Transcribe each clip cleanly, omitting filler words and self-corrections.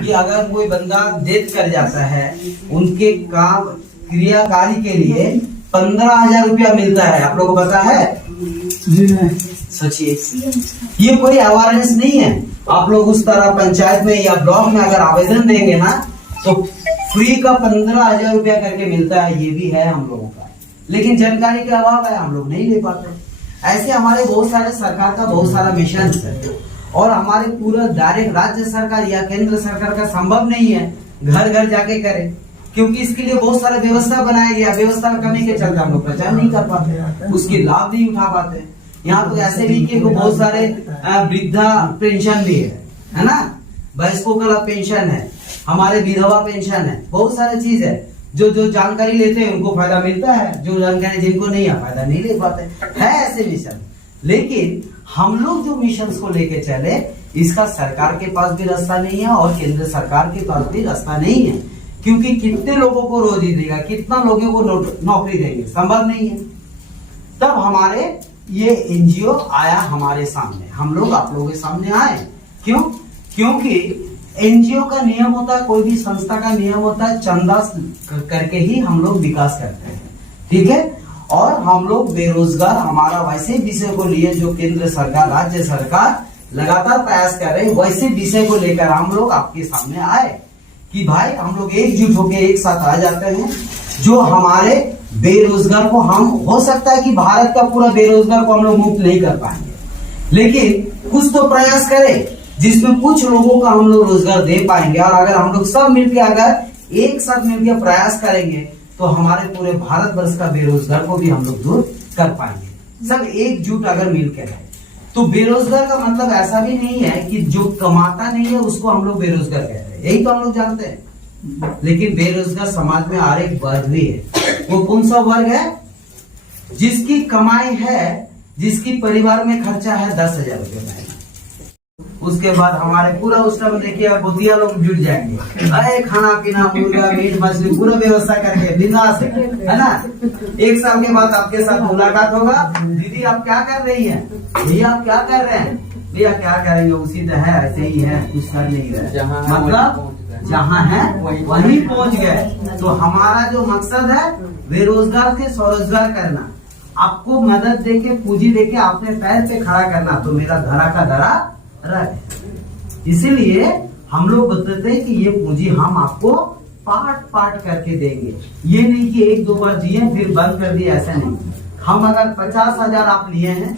कि अगर कोई बंदा डेथ कर जाता है, उनके काम क्रियाकारी के लिए 15,000 रुपया मिलता है। आप लोगों को पता है? जी नहीं। सोचिए, ये कोई अवेयरनेस नहीं है। आप लोग उस तरह पंचायत में या ब्लॉक में अगर आवेदन देंगे ना, तो फ्री का 15,000 रुपया करके मिलता है। ये भी है हम लोगों का, लेकिन जानकारी का अभाव है, हम लोग नहीं ले पाते। ऐसे हमारे बहुत सारे सरकार का बहुत सारा मिशन है, और हमारे पूरा डायरेक्ट राज्य सरकार या केंद्र सरकार का संभव नहीं है घर घर जाके करे, क्योंकि इसके लिए बहुत सारा व्यवस्था बनाया गया। व्यवस्था में कमी के चलते हम लोग प्रचार नहीं कर पाते, उसकी लाभ नहीं उठा पाते। यहाँ तो ऐसे भी कि बहुत सारे वृद्धा पेंशन भी है ना, वयस्कों का पेंशन है, हमारे विधवा पेंशन है, बहुत सारी चीज है। जो जानकारी लेते हैं उनको फायदा मिलता है, जो जानकारी जिनको नहीं है फायदा नहीं ले पाते है ऐसे मिशन। लेकिन हम लोग जो मिशन को लेके चले, इसका सरकार के पास भी रास्ता नहीं है और केंद्र सरकार के पास भी रास्ता नहीं है, क्योंकि कितने लोगों को रोजी देगा, कितना लोगों को नौकरी देंगे, संभव नहीं है। तब हमारे ये एनजीओ आया हमारे सामने, हम लोग आप लोगों के सामने आए। क्यों? क्योंकि एनजीओ का नियम होता है, कोई भी संस्था का नियम होता है, चंदा करके ही हम लोग विकास करते हैं, ठीक है। और हम लोग बेरोजगार, हमारा वैसे विषय को लिए जो केंद्र सरकार राज्य सरकार लगातार प्रयास कर रहे, वैसे विषय को लेकर हम लोग आपके सामने आए कि भाई हम लोग एकजुट होकर एक साथ आ जाते हैं, जो हमारे बेरोजगार को, हम हो सकता है कि भारत का पूरा बेरोजगार को हम लोग मुक्त नहीं कर पाएंगे, लेकिन कुछ तो प्रयास करें जिसमें कुछ लोगों का हम लोग रोजगार दे पाएंगे। और अगर हम लोग सब मिलकर अगर एक साथ मिलकर प्रयास करेंगे, तो हमारे पूरे भारतवर्ष का बेरोजगार को भी हम लोग दूर कर पाएंगे। सब एकजुट अगर मिलकर है, तो बेरोजगार का मतलब ऐसा भी नहीं है कि जो कमाता नहीं है उसको हम लोग बेरोजगार कहते हैं, यही तो हम लोग जानते हैं। लेकिन बेरोजगार समाज में और एक वर्ग भी है। वो कौन सा वर्ग है? जिसकी कमाई है, जिसकी परिवार में खर्चा है 10,000 रुपये महीना, उसके बाद हमारे पूरा उस टाइम देखिए बुद्धिया लोग जुट जाएंगे, अरे खाना पीना मुर्गा मीट मछली पूरा व्यवस्था करके बिंदास है ना। एक साल के बाद आपके साथ मुलाकात होगा, दीदी आप क्या कर रही है, भैया आप क्या कर रहे हैं, भैया क्या करेंगे, उसी तरह है, ऐसे ही है, कुछ कर नहीं रहे, मतलब जहाँ है वहीं पहुँच गए। तो हमारा जो मकसद है बेरोजगार से स्वरोजगार करना, आपको मदद देके पूंजी देके अपने पैर पे खड़ा करना, तो मेरा धरा का धरा रहे। इसीलिए हम लोग बताते हैं कि ये पूंजी हम आपको पार्ट पार्ट करके देंगे। ये नहीं कि एक दो बार दिए फिर बंद कर दिए, ऐसा नहीं। हम अगर 50,000 आप लिए हैं,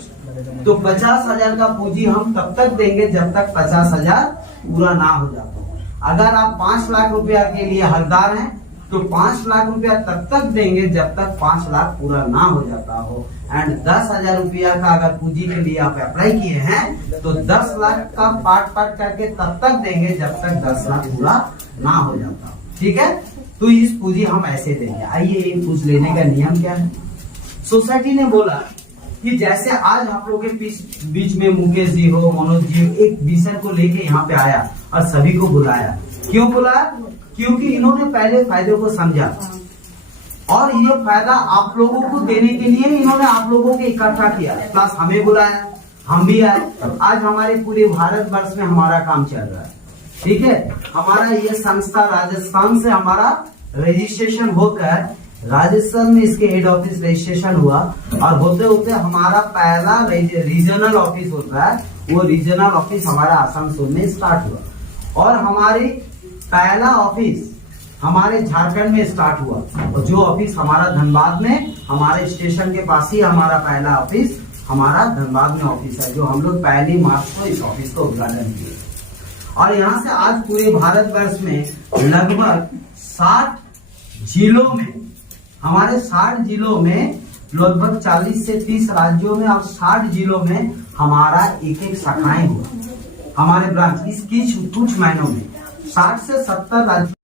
तो 50,000 का पूंजी हम तब तक देंगे जब तक 50,000 पूरा ना हो जाता। अगर आप 5 लाख रुपया के लिए हकदार हैं, तो 5 लाख रुपया तब तक देंगे जब तक 5 लाख पूरा ना हो जाता हो। एंड 10,000 रुपया का अगर पूंजी के लिए आप अप्लाई किए हैं, तो 10 लाख का पार्ट पार्ट करके तब तक देंगे जब तक 10 लाख पूरा ना हो जाता, ठीक है। तो इस पूंजी हम ऐसे देंगे। आइए ये पूंजी लेने का नियम क्या है। सोसाइटी ने बोला कि जैसे आज आप लोगों के बीच में मुकेश जी हो, मनोज जी हो, एक विषय को लेके यहाँ पे आया और सभी को बुलाया। क्यों बुलाया? क्योंकि इन्होंने पहले फायदे को समझा, और ये फायदा आप लोगों को देने के लिए इन्होंने आप लोगों को इकट्ठा किया, प्लस हमें बुलाया, हम भी आए। आज हमारे पूरे भारतवर्ष में हमारा काम चल रहा है, ठीक है। हमारा ये संस्था राजस्थान से हमारा रजिस्ट्रेशन होकर राजस्थान में इसके हेड ऑफिस रजिस्ट्रेशन हुआ, और होते होते हमारा पहला रीजनल ऑफिस होता है, वो रीजनल ऑफिस हमारा आसनसोल में स्टार्ट हुआ। और हमारी पहला ऑफिस हमारे झारखंड में स्टार्ट हुआ, और जो ऑफिस हमारा धनबाद में, हमारे स्टेशन के पास ही हमारा पहला ऑफिस हमारा धनबाद में ऑफिस है, जो हम लोग 1 मार्च को इस ऑफिस का उद्घाटन किए। और यहाँ से आज पूरे भारतवर्ष में लगभग 60 जिलों में, हमारे 60 जिलों में, लगभग 40 से 30 राज्यों में और 60 जिलों में हमारा एक शाखाएं हुआ, हमारे ब्रांच। इस कुछ महीनों में 60 से 70 राज्यों